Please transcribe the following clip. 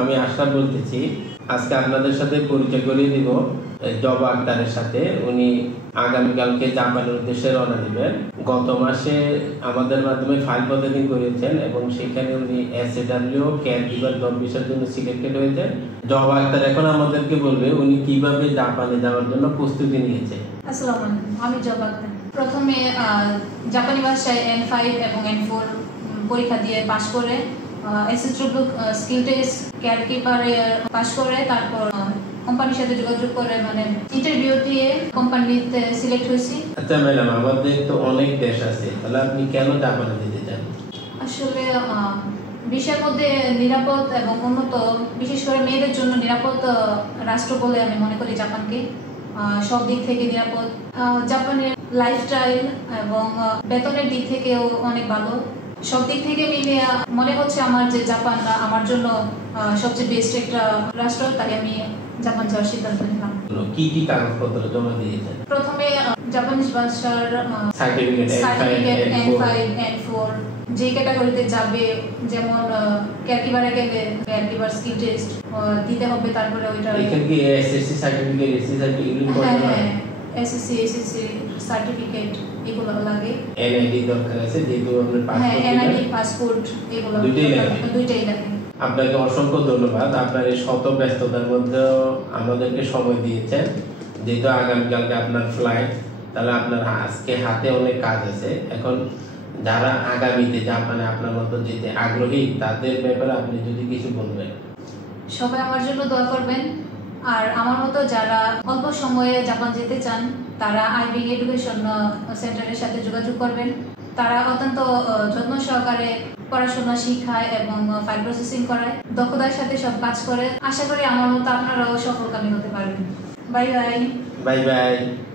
আমি আশা বলতেছি আজকে আপনাদের সাথে পরিচয় করিয়ে দিব জবা আক্তারের সাথে। উনি আগামীকালকে জাপানের উদ্দেশ্যে রওনা দিবেন। গত মাসে আমাদের মাধ্যমে ফাইল প্রসেসিং করেছেন এবং সেখানে উনি এসএডব্লিউ কেয়ার গিভার জব ভিসার জন্য সিলেক্টেড হয়েছেন। জবা আক্তার এখন আমাদেরকে বলবে উনি কিভাবে জাপানে যাওয়ার জন্য প্রস্তুতি নিয়েছে। আসসালামু আলাইকুম, আমি জবা আক্তার। প্রথমে জাপানি ভাষায় N5 এবং N4 পরীক্ষা দিয়ে পাশ করে এসএসডব্লিউ স্কিল টেস্ট কেয়ার কিপারে পাশ করে তারপর কোম্পানির সাথে যোগাযোগ করে মানে ইন্টারভিউ দিয়ে কোম্পানিতে সিলেক্ট হয়েছি। আচ্ছা ম্যাডাম, আমাদের তো অনেক দেশ আছে, তাহলে আপনি কেন জাপানে যেতে চান? আসলে বিশ্বের মধ্যে নিরাপদ এবং উন্নত, বিশেষ করে মেয়েদের জন্য নিরাপদ রাষ্ট্র বলে আমি মনে করি জাপানকে। সব দিক থেকে নিরাপদ। জাপানের লাইফস্টাইল এবং বেতনের দিক থেকেও অনেক ভালো। সব দিক থেকে মিলিয়ে মনে হচ্ছে আমার যে জাপান আমার জন্য সবচেয়ে বেস্ট একটা রাষ্ট্র, তাই আমি জাপান যাওয়ার সিদ্ধান্ত নিলাম। কি কাগজপত্র জমা দিয়েছেন? প্রথমে জাপানিজ ভাষার সার্টিফিকেট N5 N4 যে ক্যাটাগরিতে যাবে, যেমন ক্যারকিভারে গেলে ক্যারকিভার স্কিল টেস্ট দিতে হবে, তারপরে ওইটা এখানে কি SSC certificate SSC certificate SSC certificate এগুলো লাগে। এনআইডি দরকার আছে, যেহেতু আপনার পাসপোর্ট এনআইডি পাসপোর্ট এগুলো দুইটাই লাগে। আপনাকে অসংখ্য ধন্যবাদ। আপনার এই শত ব্যস্ততার মধ্যে আমাদেরকে সময় দিয়েছেন। যেহেতু আগামীকালকে আপনার ফ্লাইট, তাহলে আপনার আজকে হাতে অনেক কাজ আছে। এখন যারা আগামীতে জাপানে আপনার মতো যেতে আগ্রহী তাদের ব্যাপারে আপনি যদি কিছু বলবেন। সবাই আমার জন্য দোয়া করবেন, আর আমার মতো যারা অল্প সময়ে জাপান যেতে চান তারা আইবিং এডুকেশন সেন্টারের সাথে যোগাযোগ করবেন। তারা অত্যন্ত যত্ন সহকারে পড়াশোনা শিখায় এবং ফাইল প্রসেসিং করায়, দক্ষতার সাথে সব কাজ করে। আশা করি আমার মতো আপনারাও সফলকামী হতে পারবেন। Bye bye. Bye bye.